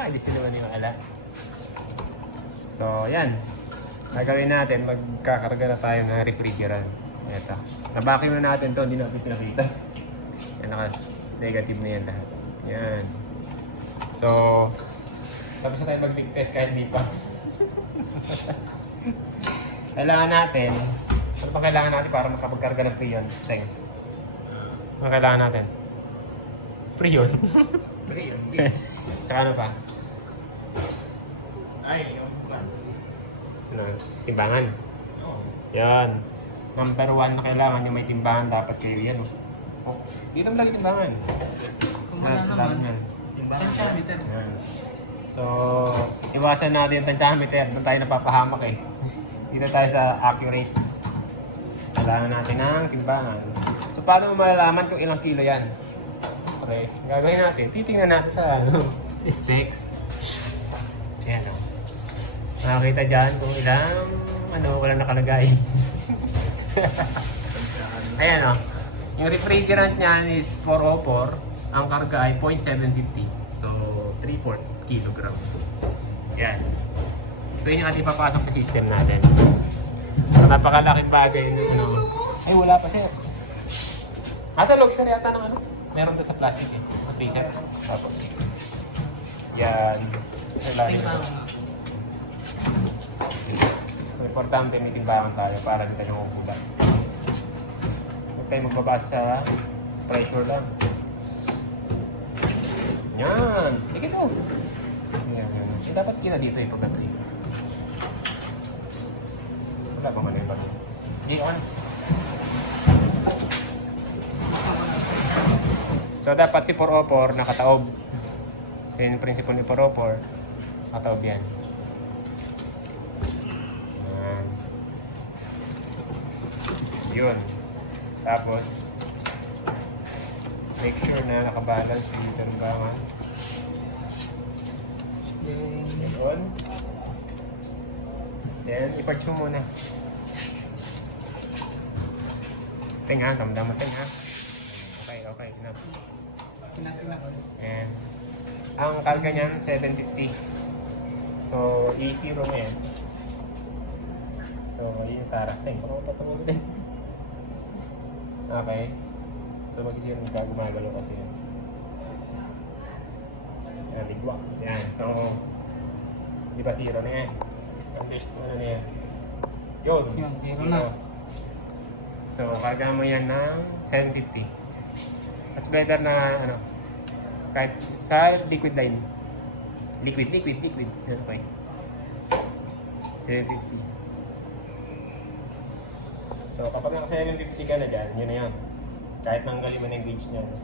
Nakakailis din naman yung ala. So, yan. Gagawin natin, magkakarga na tayo ng refrigerant. Ito. Nabakin na natin to, hindi natin pinakita. Yan, naka-negative na yan lahat. Yan. So, tapos na tayo mag-test kahit di pa. kailangan natin, ano pa kailangan natin para makapagkarga ng Freon? Teng. Ano kailangan natin? Freon. Ayun, bitch. Tsaka ano pa? Ay, yung kan. Ano, timbangan. Oo. Yan. Number one na kailangan yung may timbangan dapat kayo yan. Oh. Dito mo lagi timbangan. Kung Sa, wala sa naman, yan. Timbangan Ang parameter. Yan. So, iwasan natin yung tensiometer. Doon tayo napapahamak eh. Dito tayo sa accurate. Kailangan natin ng timbangan. So, paano mo malalaman kung ilang kilo yan? Okay, gagawin natin. Titingnan natin sa ano, specs. Yan o. Makakita dyan kung ilang, ano, wala nakalagay. Ayan o. Yung refrigerant niyan is 404. Ang karga ay 0.750. So, 3.4 kilogram. Yan. So, yun yung ating papasok sa system natin. So, napakalaking bagay ng ano. Ay, wala pa siya. Asa loob sa yata ng ano? Meron to sa plastic eh. Sa freezer. Tapos. Yan. Sa ilalim. So, importante may timbangan tayo para hindi tayo makukulat. Huwag tayo magbabasa sa pressure lang. Yan! Sige to! Yan, yan. Eh, dapat kina dito yung pagkatri. Wala pa man yung bago. Hindi, on. So, dapat si 404 nakataob. So, yun yung principle ni 404. Nakataob. Yan. Yun. Tapos, make sure na nakabalance yung timbangan. Then, Yun. Then, i-parch mo muna. Ting ha, damdam mo ting ha. Okay, okay. Enough. And, ang karga niyan, 750. So, i-zero yan. So, yun, tara. Ting, baka mapatulog din. Okay. So, magsisiro ka, gumagalaw kasi yun. Yan, bigwa. Yan. So, di ba zero na yan? Ang test mo na na yan. Yun. Yun, zero na. So, karga mo yan ng 750. That's better na, ano, kahit sa liquid line. Liquid, liquid, liquid. Yan, okay. 750. So, kapag naka 750 ka na dyan, yun na yan. Kahit tanggalin mo na yung gauge niya. no?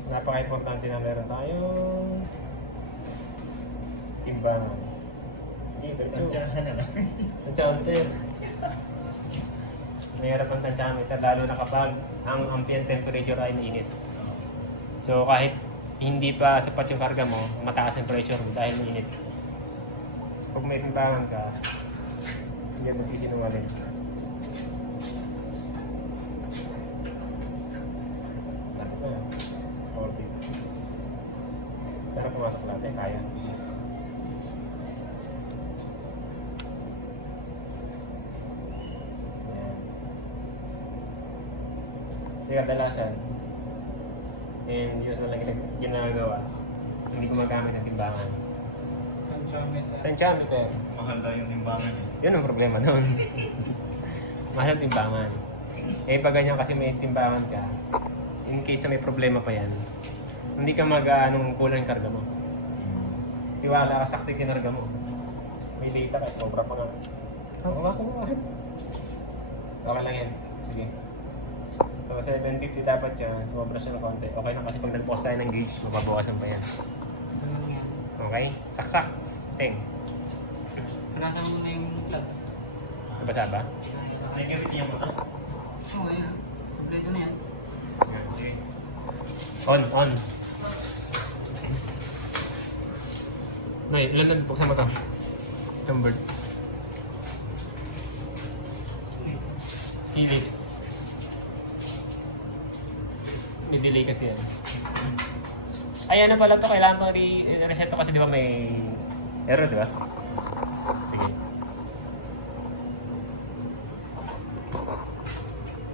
So, napaka-importante na meron tayong timbangan. Dito, ito. Tansyahan na lang. Enchanted. Mahirap ang lalo na kapag ang ambient temperature ay mainit. So kahit hindi pa sapat yung karga mo, mataas mo dahil mainit. So, pag may timbangan ka, hindi mo sisinungaling. Ano pa yan? 40. Pero pumasok natin, kaya. Kasi kadalasan, and usual lang ginag- ginagawa, hindi gumagamit ng timbangan. Tensiometer, Mahal daw yung timbangan eh. yun ang problema doon. Mahal ang timbangan. Eh pag ganyan kasi may timbangan ka, in case na may problema pa yan, hindi ka mag anong kulang yung karga mo. Tiwala ka sakto yung kinarga mo. May data ka, sobra pa nga. Oo, ako nga. Okay lang yan. Sige. So, 750 dapat yan. Sumobra siya ng konti. Okay na kasi pag nag-post tayo ng gauge, mababawasan pa yan. Okay? Saksak. Teng. Panasan mo na yung plug. Nabasa ba? Ay, gamit niya mo to. Oo, ayan. Kompleto na yan. On, on. Nay, ilan na buksan mo to? Bird. Philips. May delay kasi yan. Ay, ano pala to, kailangan pang i-reset to kasi di ba may error, di ba?